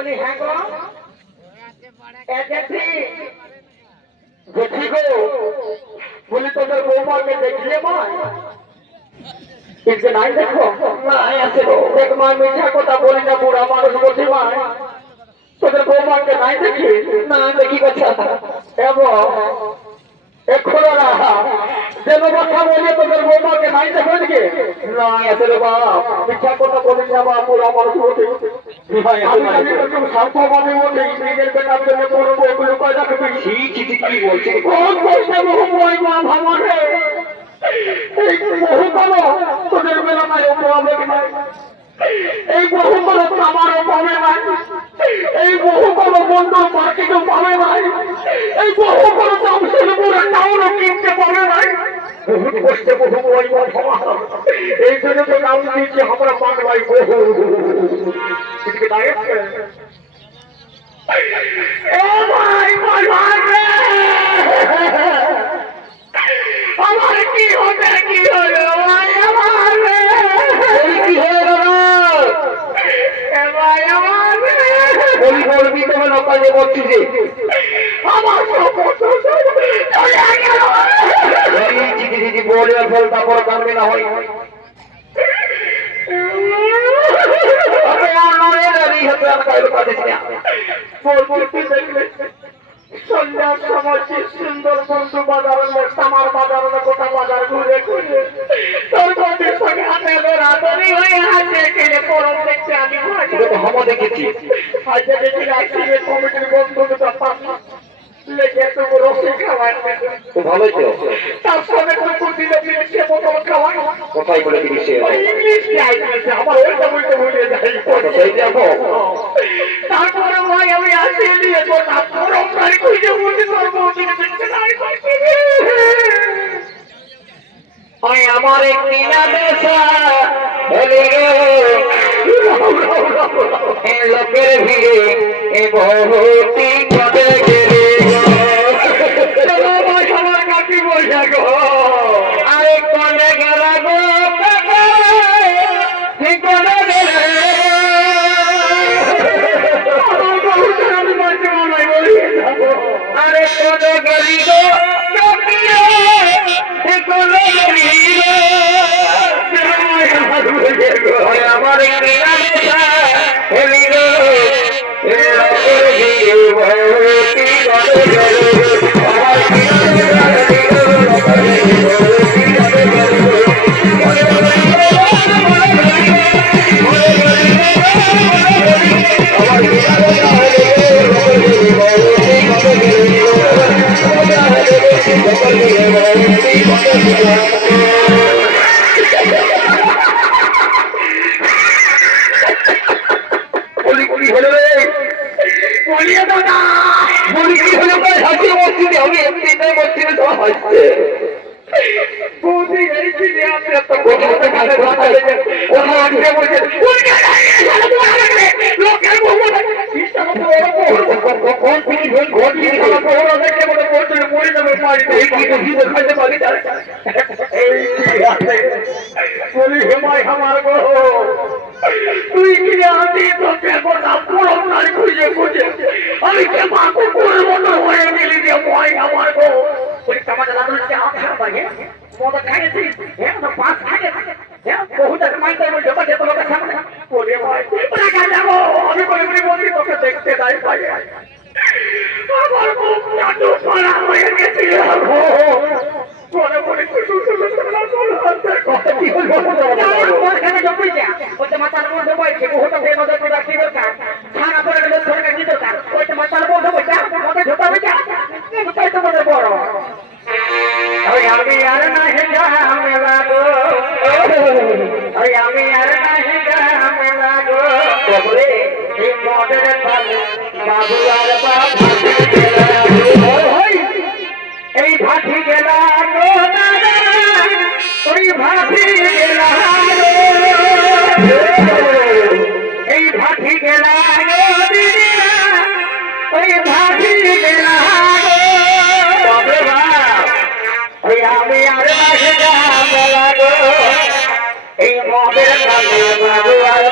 বলি হ্যাঁ গো জেঠি জেঠি গো বলি তোদের বৌমাকে দেখলে মা কিন্তু নাই দেখো না আছে গো দেখ মা মিঠা কথা বলি না বুড়া মানুষ বলছি মা তোদের বৌমাকে নাই দেখি না দেখি কথা এবং এখন যেন কথা বলে তোদের বৌমাকে নাই দেখো নাকি না আসলে বাপ মিথ্যা কথা বলি না বাপ বুড়া মানুষ বলছি স্বার্থবাদী বলছি নিজের বেটার জন্য করবো ওগুলো কয়টা তুমি কি বলছি কোন বলছে বহুময় মা ভাবরে এই বহু বলো তোদের বেলা নাই অপরাধে নাই এই বহু বলো আমারও পাবে নাই এই বহু বলো বন্ধু মার্কেটও পাবে নাই এই বহু বলো জামশেদপুরের টাউনও কিনতে পাবে নাই বহুত কষ্টে বহু ওই সমাজ এই জন্য তো নাম দিয়েছি আমরা বাংলায় বহু এদিকে দাঁড়িয়েছে আমার কি হবে কি হলো কি হলো বলবি তোমার নকালে বলছি যে আমার বলে ফেলতা পরে কানবে না হয় সন্ধ্যার সময় কি সুন্দর বন্ধু বাজার আমার বাজার গোটা বাজার ঘুরে ঘুরে তোর বন্ধুর সঙ্গে হাতে রাধরি হয়ে হাতে গেলে পরম দেখতে আমি দেখেছি আজকে দেখি রাষ্ট্রীয় কমিটির বন্ধু লেগে তুমি রসে খাওয়ায় ভালোই তো তার সঙ্গে কুকুর দিলে সে বোতল খাওয়ায় কোথায় বলে দিবি সে ইংলিশ আমার ওইটা বলতে ভুলে যাই সেই দেখো তারপরে ভাই আমি আসিয়ে দিয়ে বললাম গরম গাড়ি খুঁজে বলতে পারবো আমার এক নীলা দেশা লোকের ভিড়ে এ বহুতি কদে গেলে সবার কাটি বসে গো আরে কনে গেল গো আরে কনে গেলি গো আমার তুই কি আমি তোকে খুঁজে খুঁজে আমি কে মাকে করবো না হয়ে গেলি যে ভয় আমার গো আমাদের মদ খাইয়েছিস পাঁচ খাইয়ে বহুত মাইতে যাবো আমি বলি তোকে দেখতে যাই পাই আমার মুখ চাটু পড়া হয়ে গেছিল মনে মনে মাথার মধ্যে বইছে বহুত কি দরকার ছানা পড়ে গেলে সরকার কি দরকার ওইটা মাথার মধ্যে বইটা মধ্যে ঢোকা বইটা তোমাদের বড় আমি আর নাহি যামে লাগো আমি আর নাহি যামে লাগো বলে এই মদের পালে বাবু আর বাবা এই ভাটি গেলা গো দাদা ওই ভাটি গেলা এই ভাটি গেলা গো দিদিরা ওই ভাটি গেলা আমি আর লাগো এই মদের বাবু আর